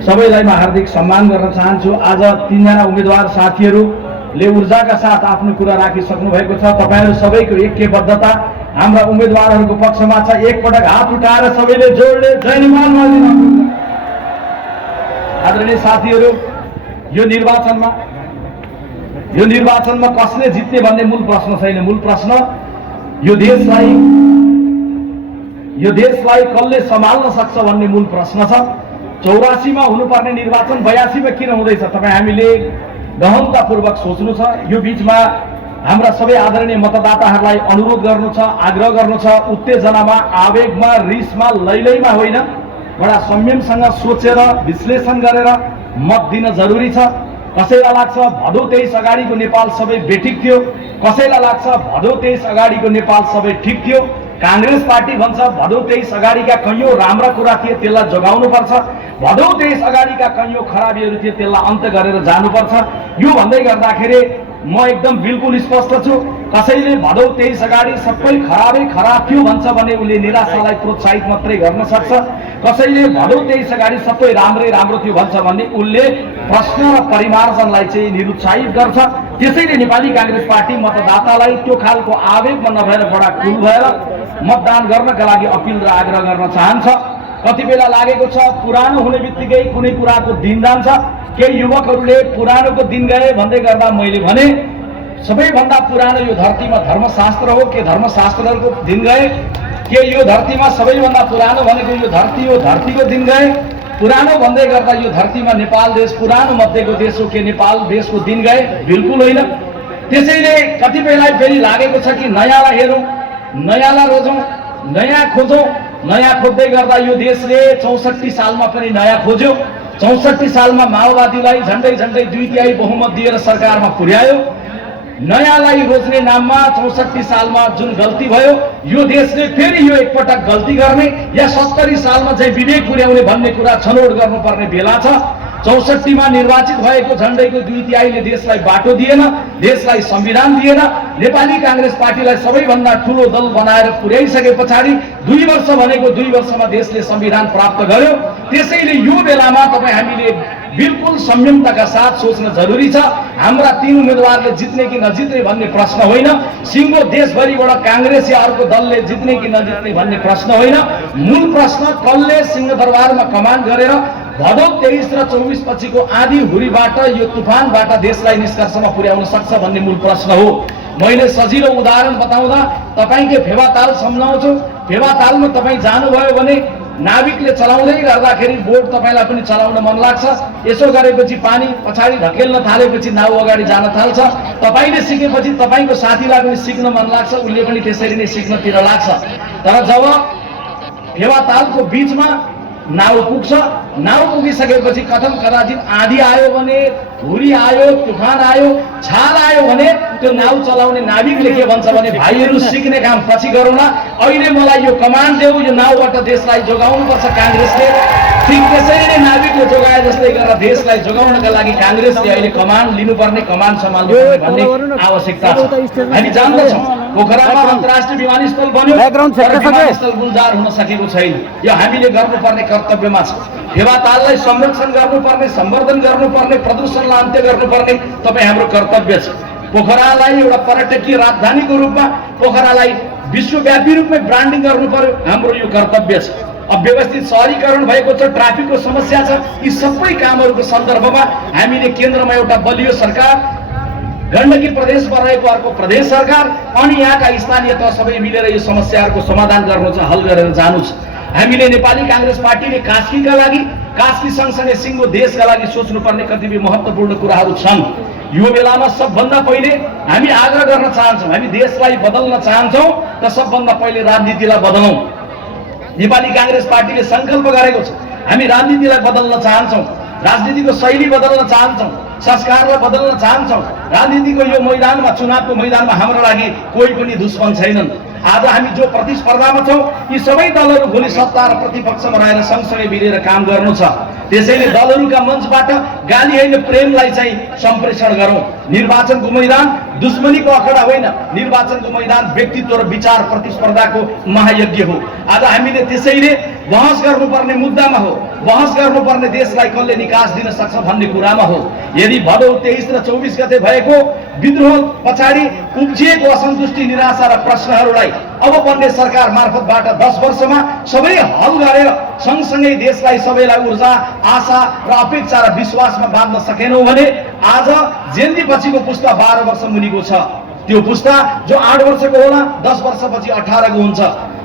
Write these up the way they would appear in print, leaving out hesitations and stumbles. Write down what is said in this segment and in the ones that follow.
सबैलाई म हार्दिक सम्मान गर्न चाहन्छु। आज तीनजना उम्मेदवार साथीहरूले ऊर्जाका साथ आफ्नो कुरा राखिसक्नु भएको छ। तपाईहरु सबैको ऐक्यबद्धता हाम्रा उम्मेदवारहरूको पक्षमा छ। एकपटक हात उठाएर सबैले जोडले जय निमान मार्दिनु। आदरणीय साथीहरू, यो निर्वाचनमा कसले जित्ने भन्ने मूल प्रश्न छैन। मूल प्रश्न यो देशलाई कसले सम्हाल्न सक्छ भन्ने मूल प्रश्न छ। 84 मा हुनुपर्ने निर्वाचन 82 मा किन हुँदैछ? तपाईँ हामीले गहनतापूर्वक सोच्नु छ। यो बीचमा हाम्रा सबै आदरणीय मतदाताहरूलाई अनुरोध गर्नु छ, आग्रह गर्नु छ। उत्तेजनामा, आवेगमा, रिसमा, लैलैमा होइन, बडा संयमसँग सोचेर विश्लेषण गरेर मत दिन जरुरी छ। कसैलाई लाग्छ भदौ 23 अगाडिको नेपाल सबै बेठिक थियो, कसैलाई लाग्छ भदौ 23 अगाडिको नेपाल सबै ठिक थियो। कांग्रेस पार्टी भन्छ भदौ 23 अगाडिका कैयौं राम्रा कुरा थिए, त्यसलाई जोगाउनुपर्छ। भदौ 23 अगाडिका कैयौं खराबीहरू थिए, त्यसलाई अन्त्य गरेर जानुपर्छ। यो भन्दै गर्दाखेरि म एकदम बिल्कुल स्पष्ट छु। कसैले भदौ 23 अगाडि सबै खराबै खराब थियो भन्छ भने उसले निराशालाई प्रोत्साहित मात्रै गर्न सक्छ। कसैले भदौ 23 अगाडि सबै राम्रै राम्रो थियो भन्छ भने उसले प्रश्न र परिमार्जनलाई चाहिँ निरुत्साहित गर्छ। त्यसैले नेपाली कांग्रेस पार्टी मतदातालाई त्यो खालको आवेगमा नभएर बडा कुल भएर मतदान गर्नका लागि अपिल र आग्रह गर्न चाहन्छ। कति बेला लागेको छ पुरानो हुने बित्तिकै कुनै कुराको दिन जान्छ। केही युवकहरूले पुरानोको दिन गए भन्दै गर्दा मैले भने सबैभन्दा पुरानो यो धरतीमा धर्मशास्त्र हो के धर्मशास्त्रको दिन गए के यो धरतीमा सबैभन्दा पुरानो भनेको यो धरती हो, धरतीको दिन गए। पुरानो भन्दै गर्दा यो धरतीमा नेपाल देश पुरानो मध्येको देश हो के नेपाल देशको दिन गए? बिल्कुल होइन। त्यसैले कतिपयलाई फेरि लागेको छ कि नयाँलाई हेरौँ, नयाँलाई रोजौँ, नयाँ खोजौँ। नयाँ खोज्दै गर्दा यो देशले 64 सालमा पनि नयाँ खोज्यो। 64 सालमा माओवादीलाई झन्डै 2/3 बहुमत दिएर सरकारमा पुर्यायो। नयाँलाई रोज्ने नाममा 64 सालमा जुन गल्ती भयो, यो देशले फेरि यो एकपटक गल्ती गर्ने या 70 सालमा चाहिँ विवेक पुर्याउने भन्ने कुरा छनौट गर्नुपर्ने बेला छ। 64 मा निर्वाचित भएको झन्डैको 2/3 देशलाई बाटो दिएन, देशलाई संविधान दिएन। नेपाली कांग्रेस पार्टीलाई सबैभन्दा ठूलो दल बनाएर पुर्याइसके पछाडि 2 वर्ष भनेको 2 वर्षमा देशले संविधान प्राप्त गर्यो। त्यसैले यो बेलामा तपाईँ हामीले बिल्कुल संयमताका साथ सोच्न जरुरी छ। हाम्रा 3 उम्मेदवारले जित्ने कि नजित्ने भन्ने प्रश्न होइन। सिङ्गो देशभरिबाट कांग्रेस या अर्को दलले जित्ने कि नजित्ने भन्ने प्रश्न होइन। मूल प्रश्न कसले सिंहदरबारमा कमान्ड गरेर भदौ 23 र 24 पछिको आँधी हुरीबाट यो तुफानबाट देशलाई निष्कर्षमा पुर्याउन सक्छ भन्ने मूल प्रश्न हो। मैले सजिलो उदाहरण बताउँदा तपाईकै फेवाताल सम्झाउँछु। फेवातालमा तपाईँ जानुभयो भने नाविकले चलाउँदै गर्दाखेरि बोट तपाईलाई पनि चलाउन मन लाग्छ। यसो गरेपछि पानी पछाडि धकेल्न थालेपछि नाउ अगाडि जान थाल्छ। तपाईले सिकेपछि तपाईको साथीलाई पनि सिक्न मन लाग्छ, उसले पनि त्यसरी नै सिक्नतिर लाग्छ। तर जब फेवातालको बीचमा नाउ पुग्छ, नाउ पुगिसकेपछि कथम कदाचित आँधी आयो भने, हुरी आयो, तुफान आयो, छाल आयो भने त्यो नाउ चलाउने नाविकले के भन्छ भने भाइहरू सिक्ने काम पछि गरौँ न, अहिले मलाई यो कमान्ड देऊ, यो नाउबाट देशलाई जोगाउनुपर्छ कांग्रेसले। ठीक त्यसरी नै नाविकले जोगाए जस्तै गरेर देशलाई जोगाउनका लागि कांग्रेसले अहिले कमान्ड लिनुपर्ने, कमान्ड सम्हाल्नुपर्ने भन्ने आवश्यकता छ। हामी जान्दछौँ पोखरामा अन्तर्राष्ट्रिय विमानस्थल बन्यो, तर विमानस्थल गुलजार हुन सकेको छैन। यो हामीले गर्नुपर्ने कर्तव्यमा छ। फेवाताललाई संरक्षण गर्नुपर्ने, सम्वर्धन गर्नुपर्ने, प्रदूषणलाई अन्त्य गर्नुपर्ने तपाईँ हाम्रो कर्तव्य छ। पोखरालाई एउटा पर्यटकीय राजधानीको रूपमा, पोखरालाई विश्वव्यापी रूपमा ब्रान्डिङ गर्नु पर्यो, हाम्रो यो कर्तव्य छ। अव्यवस्थित शहरीकरण भएको छ, ट्राफिकको समस्या छ। यी सबै कामहरूको सन्दर्भमा हामीले केन्द्रमा एउटा बलियो सरकार, गण्डकी प्रदेशमा रहेको अर्को प्रदेश सरकार अनि यहाँका स्थानीय तह सबै मिलेर यो समस्याहरूको समाधान गर्नु छ, हल गरेर जानु छ। हामीले नेपाली कांग्रेस पार्टीले कास्कीका लागि, कास्की सँगसँगै सिङ्गो देशका लागि सोच्नुपर्ने कतिपय महत्त्वपूर्ण कुराहरू छन्। यो बेलामा सबभन्दा पहिले हामी आग्रह गर्न चाहन्छौँ, हामी देशलाई बदल्न चाहन्छौँ त सबभन्दा पहिले राजनीतिलाई बदलौँ। नेपाली कांग्रेस पार्टीले संकल्प गरेको छ, हामी राजनीतिलाई बदल्न चाहन्छौँ, राजनीतिको शैली बदल्न चाहन्छौँ, संस्कारलाई बदल्न चाहन्छौँ। राजनीतिको यो मैदानमा, चुनावको मैदानमा हाम्रो लागि कोही पनि दुश्मन छैनन्। आज हामी जो प्रतिस्पर्धामा छौँ, यी सबै दलहरू भोलि सत्ता र प्रतिपक्षमा रहेर सँगसँगै मिलेर काम गर्नु छ। त्यसैले दलहरूका मञ्चबाट गाली होइन, प्रेमलाई चाहिँ सम्प्रेषण गरौँ। निर्वाचनको मैदान दुश्मनीको अखडा होइन, निर्वाचनको मैदान व्यक्तित्व र विचार प्रतिस्पर्धाको महायज्ञ हो। आज हामीले त्यसैले बहस गर्नुपर्ने मुद्दामा हो, बहस गर्नुपर्ने देशलाई कसले निकास दिन सक्छ भन्ने कुरामा हो। यदि भदौ 23 र 24 गते भएको विद्रोह पछाडि उब्जिएको असन्तुष्टि, निराशा र प्रश्नहरूलाई अब बन्ने सरकार मार्फतबाट 10 वर्षमा सबै हल गरेर सँगसँगै देशलाई सबैलाई ऊर्जा, आशा र अपेक्षा र विश्वासमा बाँध्न सकेनौँ भने आज जेनजी पछिको पुस्ता 12 वर्ष मुनिको छ। त्यो पुस्ता जो 8 वर्षको होला 10 वर्षपछि 18 को हुन्छ,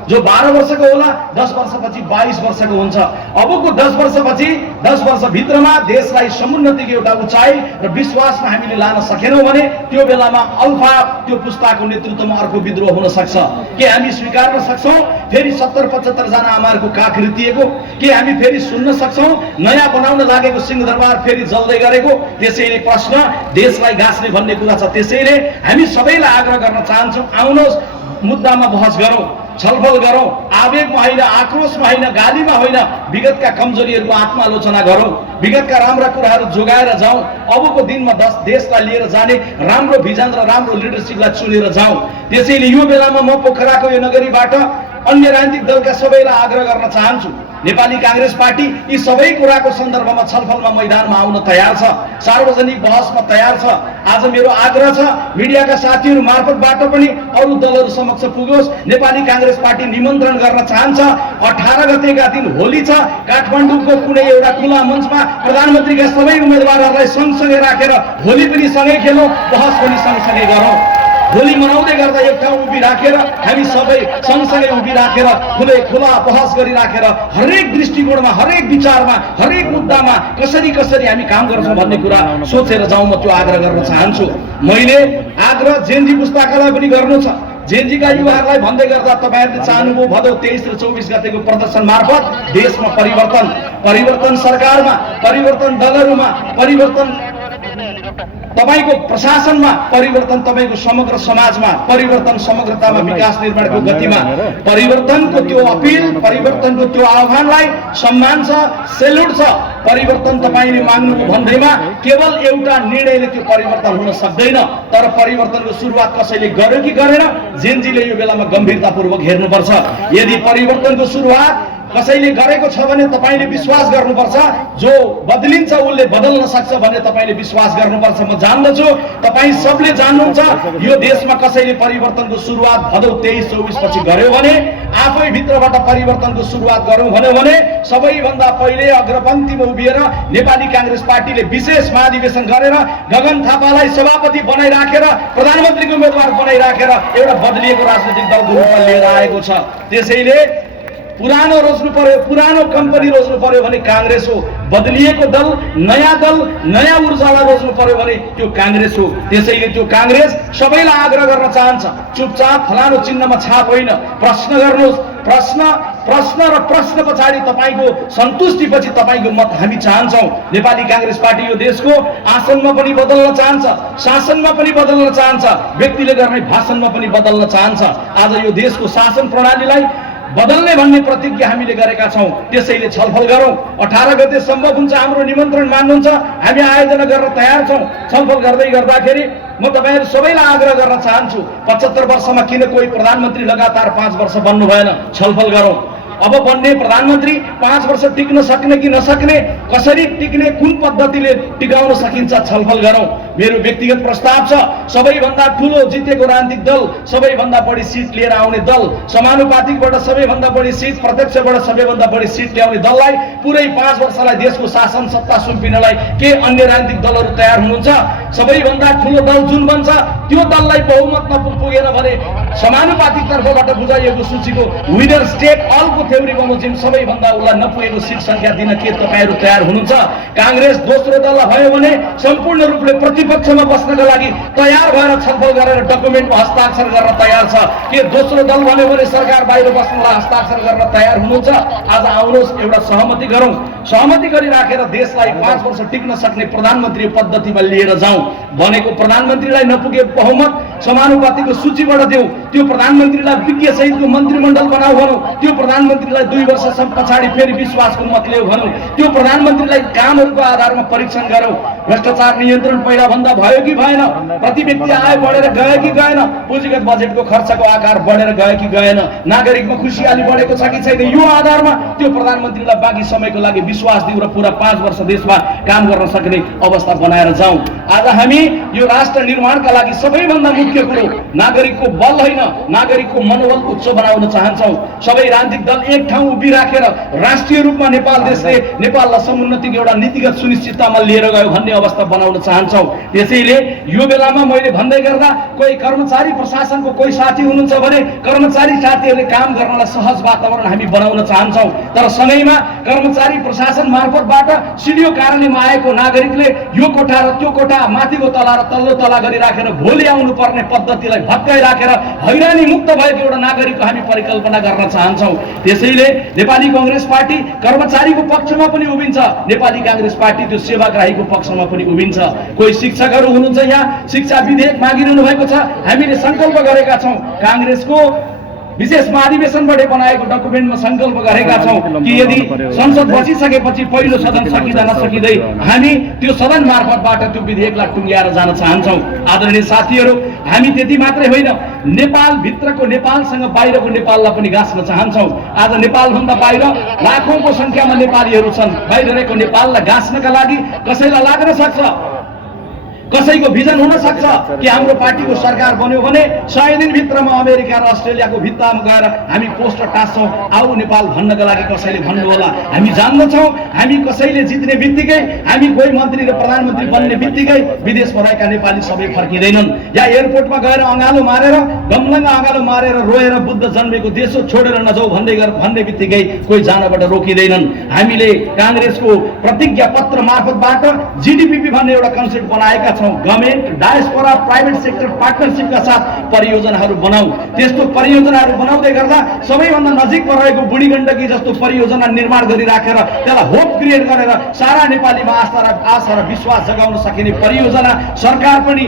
जो 12 वर्षको होला 10 वर्षपछि 22 वर्षको हुन्छ। अबको 10 वर्षपछि 10 वर्षभित्रमा देशलाई समुन्नतिको एउटा उचाइ र विश्वासमा हामीले लान सकेनौँ भने त्यो बेलामा अल्फा त्यो पुस्ताको नेतृत्वमा अर्को विद्रोह हुन सक्छ। के हामी स्वीकार्न सक्छौँ फेरि 70-75 जना आमाहरूको काख रितिएको? के हामी फेरि सुन्न सक्छौँ नयाँ बनाउन लागेको सिंहदरबार फेरि जल्दै गरेको? त्यसैले प्रश्न देशलाई गाँच्ने भन्ने कुरा छ। त्यसैले हामी सबैलाई आग्रह गर्न चाहन्छौँ, आउनुहोस् मुद्दामा बहस गरौँ, छलफल गरौँ, आवेगमा होइन, आक्रोशमा होइन, गालीमा होइन, विगतका कमजोरीहरूको आत्मालोचना गरौँ, विगतका राम्रा कुराहरू जोगाएर जाउँ। अबको दिनमा देशलाई लिएर जाने राम्रो भिजन र राम्रो लिडरसिपलाई चुनेर जाउँ। त्यसैले यो बेलामा म पोखराको यो नगरीबाट अन्य राजनीतिक दलका सबैलाई आग्रह गर्न चाहन्छु, नेपाली कांग्रेस पार्टी यी सबै कुराको सन्दर्भमा छलफलमा मैदानमा आउन तयार छ, सार्वजनिक बहसमा तयार छ। आज मेरो आग्रह छ मिडियाका साथीहरू मार्फतबाट पनि अरू दलहरू समक्ष पुगोस्। नेपाली कांग्रेस पार्टी निमन्त्रण गर्न चाहन्छ 18 गतेका दिन होली छ, काठमाडौँको कुनै एउटा खुला मञ्चमा प्रधानमन्त्रीका सबै उम्मेदवारहरूलाई सँगसँगै राखेर होली पनि सँगै खेलौँ, बहस पनि सँगसँगै गरौँ। होली मनाउँदै गर्दा एक ठाउँ उभि राखेर हामी सबै सँगसँगै उभि राखेर खुला बहस गरिराखेर हरेक दृष्टिकोणमा, हरेक विचारमा, हरेक मुद्दामा कसरी हामी काम गर्छौँ भन्ने कुरा सोचेर जाउँ। म त्यो आग्रह गर्न चाहन्छु। मैले आग्रह जेनजी पुस्ताकालाई पनि गर्नु छ, जेनजीका युवाहरूलाई भन्दै गर्दा तपाईँहरूले चाहनुभयो भदौ 23 र 24 गतेको प्रदर्शन मार्फत देशमा परिवर्तन सरकारमा, परिवर्तन दलहरूमा, परिवर्तन तपाईको प्रशासनमा, परिवर्तन तपाईको समग्र समाजमा, परिवर्तन समग्रतामा, विकास निर्माणको गतिमा, परिवर्तनको त्यो अपिल, परिवर्तनको त्यो आह्वानलाई सम्मान छ, सेल्युट छ। परिवर्तन तपाईले माग्नु भन्दैमा केवल एउटा निर्णयले त्यो परिवर्तन हुन सक्दैन, तर परिवर्तनको सुरुवात कसैले गर्यो कि गरेन जेनजीले यो बेलामा गम्भीरतापूर्वक हेर्नुपर्छ। यदि परिवर्तनको सुरुवात कसैले गरेको छ भने तपाईले विश्वास गर्नुपर्छ, जो बदलिन्छ उसले बदल्न सक्छ भने तपाईले विश्वास गर्नुपर्छ। म जान्दछु तपाई सबले जान्नुहुन्छ यो देशमा कसैले परिवर्तनको सुरुवात भदौ 23-24 पछि गर्यो भने, आफै भित्रबाट परिवर्तनको सुरुवात गरौँ भन्यो भने सबैभन्दा पहिले अग्रपन्थीमा उभिएर नेपाली कांग्रेस पार्टीले विशेष महाधिवेशन गरेर गगन थापालाई सभापति बनाइराखेर, प्रधानमन्त्रीको उम्मेदवार बनाइराखेर एउटा बदलिएको राजनीतिक दलको रूपमा लिएर आएको छ। त्यसैले पुरानो रोज्नु पर्यो, पुरानो कम्पनी रोज्नु पर्यो भने कांग्रेस हो, बदलिएको दल, नयाँ ऊर्जालाई रोज्नु पर्यो भने त्यो कांग्रेस हो। त्यसैले त्यो कांग्रेस सबैलाई आग्रह गर्न चाहन्छ, चुपचाप फलानो चिन्हमा छाप होइन, प्रश्न गर्नुहोस्। प्रश्न र प्रश्न पछाडि तपाईको सन्तुष्टिपछि तपाईको मत हामी चाहन्छौँ। नेपाली कांग्रेस पार्टी यो देशको आसनमा पनि बदल्न चाहन्छ, शासनमा पनि बदल्न चाहन्छ, व्यक्तिले गर्ने भाषणमा पनि बदल्न चाहन्छ। आज यो देशको शासन प्रणालीलाई बदल्ने भन्ने प्रतिज्ञा हामीले गरेका छौँ। त्यसैले छलफल गरौँ। 18 गते सम्भव हुन्छ, हाम्रो निमन्त्रण मान्नुहुन्छ, हामी आयोजना गर्न तयार छौँ। छलफल गर्दै गर्दाखेरि म तपाईहरु सबैलाई आग्रह गर्न चाहन्छु, 75 वर्षमा किन कोही प्रधानमन्त्री लगातार 5 वर्ष बन्नु भएन? छलफल गरौँ। अब बन्ने प्रधानमन्त्री 5 वर्ष टिक्न सक्ने कि नसक्ने, कसरी टिक्ने, कुन पद्धतिले टिकाउन सकिन्छ, छलफल गरौँ। मेरो व्यक्तिगत प्रस्ताव छ, सबैभन्दा ठूलो जितेको राजनीतिक दल, सबैभन्दा बढी सिट लिएर आउने दल, समानुपातिकबाट सबैभन्दा बढी सिट, प्रत्यक्षबाट सबैभन्दा बढी सिट ल्याउने दललाई पुरै 5 वर्षलाई देशको शासन सत्ता सुम्पिनलाई के अन्य राजनीतिक दलहरू तयार हुनुहुन्छ? सबैभन्दा ठूलो दल जुन बन्छ त्यो दललाई बहुमत नपुगेन भने समानुपातिक तर्फबाट बुझाइएको सूचीको विनर स्टेट अलको थ्योरी बमोजिम सबैभन्दा उसलाई नपुगेको सिट संख्या दिन के तपाईहरु तयार हुनुहुन्छ? कांग्रेस दोस्रो दल भयो भने सम्पूर्ण रूपले प्रतिपक्षमा बस्नका लागि तयार भएर छलफल गरेर डकुमेन्टमा हस्ताक्षर गर्न तयार छ। के दोस्रो दल भन्यो भने सरकार बाहिर बस्नलाई हस्ताक्षर गर्न तयार हुनुहुन्छ? आज आउनुहोस्, एउटा सहमति गरौँ। सहमति गरिराखेर देशलाई 5 वर्ष टिक्न सक्ने प्रधानमन्त्री पद्धतिमा लिएर जाउँ भनेको प्रधानमन्त्रीलाई नपुगे बहुमत समानुपातिको सूचीबाट देऊ, त्यो प्रधानमन्त्रीलाई विज्ञ सहितको मन्त्रीमण्डल बनाऊ भनौँ, त्यो प्रधानमन्त्रीलाई 2 वर्षसम्म पछाडि फेरि विश्वासको मत ल्याऊ भनौँ, त्यो प्रधानमन्त्रीलाई कामहरूको आधारमा परीक्षण गरौँ। भ्रष्टाचार नियन्त्रण पहिला भन्दा भयो कि भएन, प्रति व्यक्ति आय बढेर गयो कि गएन, पुँजीगत बजेटको खर्चको आकार बढेर गयो कि गएन, नागरिकमा खुसियाली बढेको छ कि छैन, यो आधारमा त्यो प्रधानमन्त्रीलाई बाँकी समयको लागि विश्वास दिउँ र पुरा 5 वर्ष देशमा काम गर्न सक्ने अवस्था बनाएर जाउँ। आज हामी यो राष्ट्र निर्माणका लागि सबैभन्दा मुख्य कुरो नागरिकको बल होइन, नागरिकको मनोबल उच्च बनाउन चाहन्छौँ। सबै राजनीतिक दल एक ठाउँ उभिराखेर राष्ट्रिय रूपमा नेपाल देशले नेपाललाई समुन्नतिको एउटा नीतिगत सुनिश्चिततामा लिएर गयो भन्ने अवस्था बनाउन चाहन्छौँ। त्यसैले यो बेलामा मैले भन्दै गर्दा कोही कर्मचारी प्रशासनको कोही साथी हुनुहुन्छ भने कर्मचारी साथीहरूले काम गर्नलाई सहज वातावरण हामी बनाउन चाहन्छौँ, तर सँगैमा कर्मचारी प्रशासन मार्फतबाट सिडिओ कार्यालयमा आएको नागरिकले यो कोठा र त्यो कोठा, माथिको तला र तल्लो तला गरिराखेर भोलि आउनु पर्ने पद्धतिलाई भत्काइराखेर हैरानी मुक्त भएको एउटा नागरिकको हामी परिकल्पना गर्न चाहन्छौँ। त्यसैले नेपाली कांग्रेस पार्टी कर्मचारीको पक्षमा पनि उभिन्छ, नेपाली कांग्रेस पार्टी त्यो सेवाग्राहीको पक्षमा पनि उभिन्छ। कोही शिक्षकहरू हुनुहुन्छ यहाँ, शिक्षा विधेयक मागिरहनु भएको छ, हामीले संकल्प गरेका छौँ। कांग्रेसको विशेष महाधिवेशनबाट बनाएको डकुमेन्टमा संकल्प गरेका छौँ कि यदि संसद बसिसकेपछि पहिलो सदन सकिँदा नसकिँदै हामी त्यो सदन मार्फतबाट त्यो विधेयकलाई टुङ्ग्याएर जान चाहन्छौँ। आदरणीय साथीहरू, हामी त्यति मात्रै होइन, नेपाल भित्रको नेपालसँग बाहिरको नेपाललाई पनि गाँच्न चाहन्छौँ। आज नेपालभन्दा बाहिर लाखौंको संख्यामा नेपालीहरू छन्। बाहिर रहेको नेपाललाई गाँच्नका लागि कसैलाई लाग्न सक्छ, कसैको भिजन हुन सक्छ कि हाम्रो पार्टीको सरकार बन्यो भने 100 दिनभित्रमा अमेरिका र अस्ट्रेलियाको भित्तामा गएर हामी पोस्टर टाँच्छौँ, आऊ नेपाल भन्नका लागि कसैले भन्नु होला। हामी जान्दछौँ, हामी कसैले जित्ने बित्तिकै, हामी कोही मन्त्री र प्रधानमन्त्री बन्ने बित्तिकै विदेशमा रहेका नेपाली सबै फर्किँदैनन्। या एयरपोर्टमा गएर अँगालो मारेर, गमलङ्ग अँगालो मारेर रोएर बुद्ध जन्मेको देश हो छोडेर नजाऊ भन्ने बित्तिकै कोही जानबाट रोकिँदैनन्। हामीले कांग्रेसको प्रतिज्ञा पत्र मार्फतबाट जीडीपी भन्ने एउटा कन्सेप्ट बनाएका छौँ। गभर्नमेन्ट, डायस्पोरा, प्राइभेट सेक्टर पार्टनरशिपका साथ परियोजनाहरू बनाऊ। त्यस्तो परियोजनाहरू बनाउँदै गर्दा सबैभन्दा नजिकमा रहेको बुढी गण्डकी जस्तो परियोजना निर्माण गरिराखेर त्यसलाई होप क्रिएट गरेर सारा नेपालीमा आशा र विश्वास जगाउन सकिने परियोजना सरकार पनि,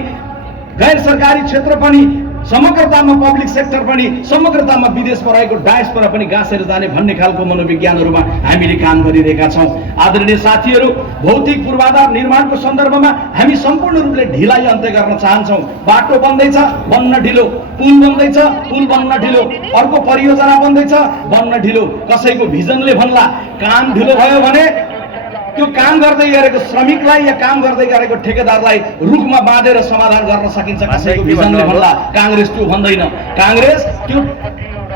गैर सरकारी क्षेत्र पनि, समग्रतामा पब्लिक सेक्टर पनि, समग्रतामा विदेशमा रहेको डायस्पोरा पनि गाँसेर जाने भन्ने खालको मनोविज्ञानहरूमा हामीले काम गरिरहेका छौँ। आदरणीय साथीहरू, भौतिक पूर्वाधार निर्माणको सन्दर्भमा हामी सम्पूर्ण रूपले ढिलाइ अन्त्य गर्न चाहन्छौँ। बाटो बन्दैछ, बन्न ढिलो, पुल बन्दैछ, पुल बन्न ढिलो, अर्को परियोजना बन्दैछ, बन्न ढिलो। कसैको भिजनले भन्ला काम ढिलो भयो भने त्यो काम गर्दै गरेको श्रमिकलाई या काम गर्दै गरेको ठेकेदारलाई रुखमा बाँधेर समाधान गर्न सकिन्छ। कसैको भिजनले भन्ला, कांग्रेस त्यो भन्दैन। कांग्रेस त्यो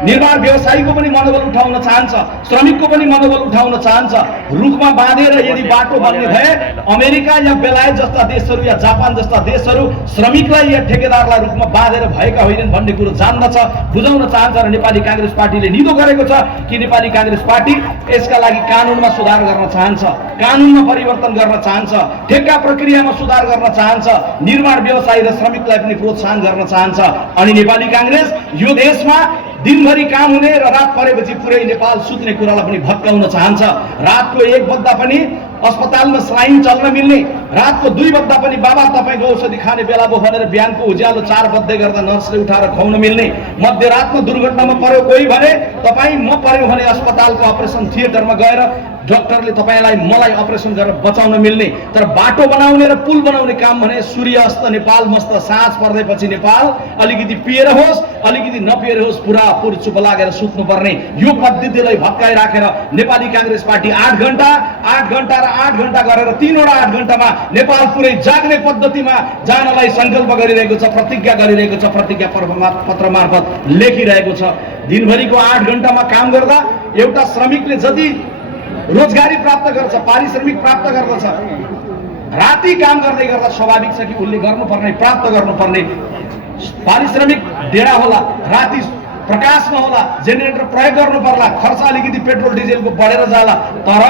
निर्माण व्यवसायीको पनि मनोबल उठाउन चाहन्छ, श्रमिकको पनि मनोबल उठाउन चाहन्छ। रुखमा बाँधेर यदि बाटो बन्ने भए अमेरिका या बेलायत जस्ता देशहरू या जापान जस्ता देशहरू श्रमिकलाई या ठेकेदारलाई रुखमा बाँधेर भएका होइनन् भन्ने कुरो जान्दछ, बुझाउन चाहन्छ। र नेपाली कांग्रेस पार्टीले निदो गरेको छ कि नेपाली कांग्रेस पार्टी यसका लागि कानुनमा सुधार गर्न चाहन्छ, कानुनमा परिवर्तन गर्न चाहन्छ, ठेक्का प्रक्रियामा सुधार गर्न चाहन्छ, निर्माण व्यवसायी र श्रमिकलाई पनि प्रोत्साहन गर्न चाहन्छ। अनि नेपाली कांग्रेस यो देशमा दिनभरि काम हुने र रात परेपछि पुरै नेपाल सुत्ने कुरालाई पनि भत्काउन चाहन्छ। रातको 1 बज्दा पनि अस्पतालमा स्लाइन चल्न मिल्ने, रातको 2 बज्दा पनि बाबा तपाईँको औषधि खाने बेला भयो भनेर बिहानको उज्यालो 4 बज्दै गर्दा नर्सले उठाएर खुवाउन मिल्ने, मध्यरातमा दुर्घटनामा पर्यो कोही भने तपाईँ म पर्यो भने अस्पतालको अपरेसन थिएटरमा गएर डाक्टरले तपाईँलाई मलाई अपरेसन गरेर बचाउन मिल्ने। तर बाटो बनाउने र पुल बनाउने काम भने सूर्य अस्त नेपाल मस्त, साँझ पर्दैपछि नेपाल अलिकति पिएर होस् अलिकति नपिएर होस् पुरापुर चुप लागेर सुत्नु पर्ने, यो पद्धतिलाई भत्काइराखेर नेपाली कांग्रेस पार्टी 8 घण्टा र 8 घण्टा गरेर 3वटा 8 घण्टामा नेपाल पुरै जाग्ने पद्धतिमा जानलाई संकल्प गरिरहेको छ, प्रतिज्ञा गरिरहेको छ, प्रतिज्ञा पत्र मार्फत लेखिरहेको छ। दिनभरिको 8 घण्टामा काम गर्दा एउटा श्रमिकले जति रोजगारी प्राप्त गर्छ, पारिश्रमिक प्राप्त गर्दछ, राति काम गर्दै गर्दा स्वाभाविक छ कि उसले गर्नुपर्ने, प्राप्त गर्नुपर्ने पारिश्रमिक डेढा होला, राति प्रकाश नहोला, जेनेरेटर प्रयोग गर्नु पर्ला, खर्च अलिकति पेट्रोल डिजेलको बढेर जाला। तर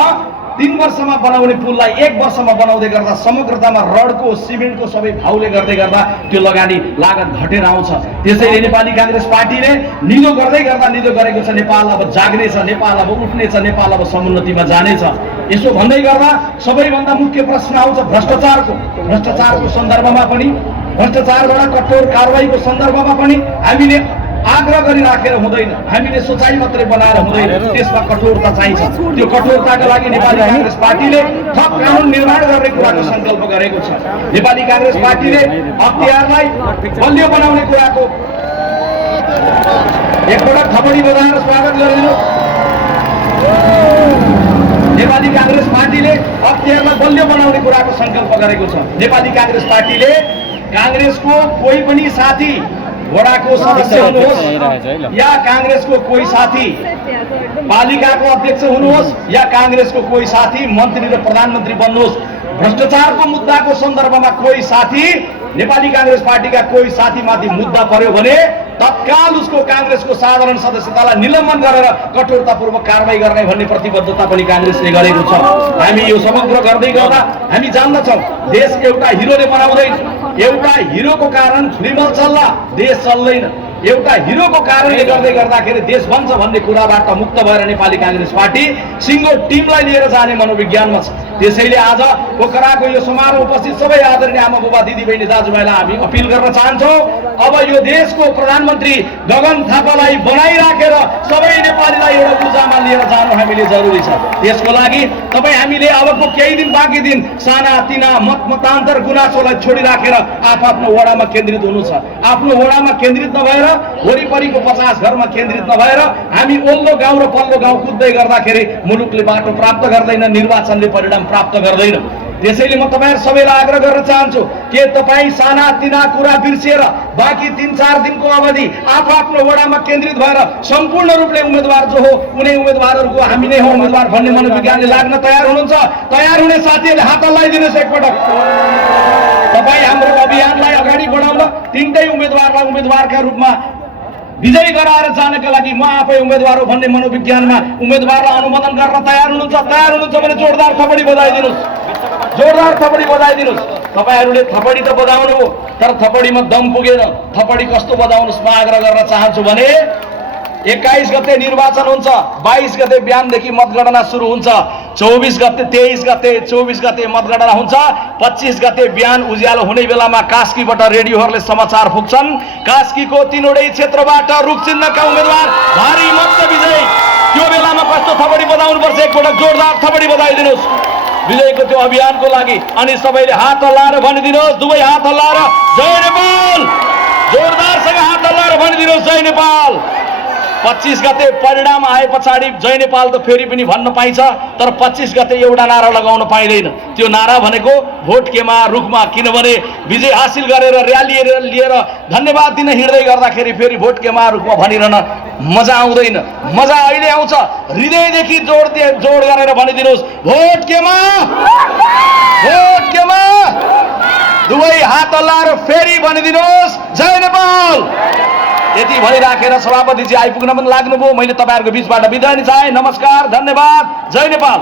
3 वर्षमा बनाउने पुललाई 1 वर्षमा बनाउँदै गर्दा समग्रतामा रडको, सिमेन्टको सबै भाउले गर्दै गर्दा त्यो लगानी लागत घटेर आउँछ। त्यसैले नेपाली कांग्रेस पार्टीले निदो गर्दै गर्दा निदो गरेको छ, नेपाल अब जाग्नेछ, नेपाल अब उठ्नेछ, नेपाल अब समुन्नतिमा जानेछ। यसो भन्दै गर्दा सबैभन्दा मुख्य प्रश्न आउँछ भ्रष्टाचारको सन्दर्भमा पनि, भ्रष्टाचारबाट कठोर कारबाहीको सन्दर्भमा पनि हामीले आग्रह गरिराखेर हुँदैन, हामीले सोचाइ मात्रै बनाएर हुँदैन, त्यसमा कठोरता चाहिन्छ। त्यो कठोरताका लागि नेपाली कांग्रेस पार्टीले थप कानुन निर्माण गर्ने कुराको संकल्प गरेको छ। नेपाली कांग्रेस पार्टीले अख्तियारलाई बलियो बनाउने कुराको एकपटक थपडी बजाएर स्वागत गरिदिनु। नेपाली कांग्रेस पार्टीले अख्तियारलाई बलियो बनाउने कुराको संकल्प गरेको छ। नेपाली कांग्रेस पार्टीले कांग्रेसको कोही पनि साथी वडाको सदस्य हुनुहोस् या कांग्रेसको कोही साथी पालिकाको अध्यक्ष हुनुहोस् या कांग्रेसको कोही साथी मन्त्री र प्रधानमन्त्री बन्नुहोस्, भ्रष्टाचारको मुद्दाको सन्दर्भमा कोही साथी नेपाली कांग्रेस पार्टीका कोही साथीमाथि मुद्दा पर्यो भने तत्काल उसको कांग्रेसको साधारण सदस्यतालाई निलम्बन गरेर कठोरतापूर्वक कारबाही गर्ने भन्ने प्रतिबद्धता पनि कांग्रेसले गरेको छ। हामी यो समग्र गर्दै गर्दा हामी जान्दछौँ देश एउटा हिरोले बनाउँदैन, एउटा हिरोको कारण विमल चल्ला देश चल्दैन, एउटा हिरोको कारणले गर्दै गर्दाखेरि देश बन्छ भन्ने कुराबाट मुक्त भएर नेपाली कांग्रेस पार्टी सिङ्गो टिमलाई लिएर जाने मनोविज्ञानमा छ। त्यसैले आज पोखराको यो समारोह उपस्थित सबै आदरणीय आमा बुबा दिदीबहिनी दाजुभाइलाई हामी अपिल गर्न चाहन्छौँ, अब यो देशको प्रधानमन्त्री गगन थापालाई बनाइराखेर सबै नेपालीलाई एउटा पूजामा लिएर जानु हामीले जरुरी छ। त्यसको लागि तपाईँ हामीले अबको केही दिन बाँकी दिन साना तिना मतान्तर गुनासोलाई छोडिराखेर आफ्नो वडामा केन्द्रित हुनु छ। आफ्नो वडामा केन्द्रित नभएर वरिपरिको 50 घरमा केन्द्रित नभएर हामी ओल्लो गाउँ र पल्लो गाउँ कुद्दै गर्दाखेरि मुलुकले बाटो प्राप्त गर्दैन, निर्वाचनले परिणाम प्राप्त गर्दैन। त्यसैले म तपाईहरु सबैलाई आग्रह गर्न चाहन्छु के तपाईँ साना तिना कुरा बिर्सिएर बाँकी 3-4 दिनको अवधि आफ्नो वडामा केन्द्रित भएर सम्पूर्ण रूपले उम्मेदवार जो हो कुनै उम्मेदवारहरुको हामी नै हो उम्मेदवार भन्ने मनोविज्ञानले लाग्न तयार हुनुहुन्छ? तयार हुने साथीहरुले हात हल्लाइदिनुस् एकपटक। तपाईँ हाम्रो अभियानलाई अगाडि बढाउन तीनटै उम्मेदवारलाई उम्मेदवारका रूपमा विजयी गराएर जानका लागि म आफै उम्मेदवार हो भन्ने मनोविज्ञानमा उम्मेदवारलाई अनुमोदन गर्न तयार हुनुहुन्छ? तयार हुनुहुन्छ भने जोरदार थपडी बजाइदिनुस्, जोरदार थपडी बजाइदिनुस्। तपाईहरुले थपडी त बजाउनु हो तर थपडीमा दम पुगेन। थपडी कस्तो बजाउनुस् म आग्रह गर्न चाहन्छु भने 21 गते निर्वाचन हुन्छ, 22 गते बिहानदेखि मतगणना सुरु हुन्छ, 23 गते 24 गते मतगणना हुन्छ, 25 गते बिहान उज्यालो हुने बेलामा कास्कीबाट रेडियोहरूले समाचार पुग्छन्। कास्कीको 3वटै क्षेत्रबाट रुख चिन्हका उम्मेदवार भारी मतले विजयी। त्यो बेलामा कस्तो थपडी बजाउनुपर्छ? एकपटक जोरदार थपडी बजाइदिनुस् विजयको त्यो अभियानको लागि। अनि सबैले हात हल्लाएर भनिदिनुहोस्, दुवै हात हल्लाएर जय नेपाल, जोरदारसँग हात हल्लाएर भनिदिनुहोस् जय नेपाल। 25 गते परिणाम आए पछाडि जय नेपाल त फेरि पनि भन्न पाइन्छ, तर 25 गते एउटा नारा लगाउन पाइँदैन। त्यो नारा भनेको भोट केमा रुखमा, किनभने विजय हासिल गरेर र्याली लिएर धन्यवाद दिन हिँड्दै गर्दाखेरि फेरि भोट केमा रुखमा भनिरहन मजा आउँदैन। मजा अहिले आउँछ हृदयदेखि जोड गरेर भनिदिनुहोस् भोट केमा, भोट केमा। दुवै हात हल्लाएर फेरि भनिदिनुहोस् जय नेपाल। यति भनिराखेर सभापतिजी आइपुग्न पनि लाग्नुभयो। मैले तपाईहरुको बीचबाट बिदा लिन चाहे। नमस्कार, धन्यवाद, जय नेपाल।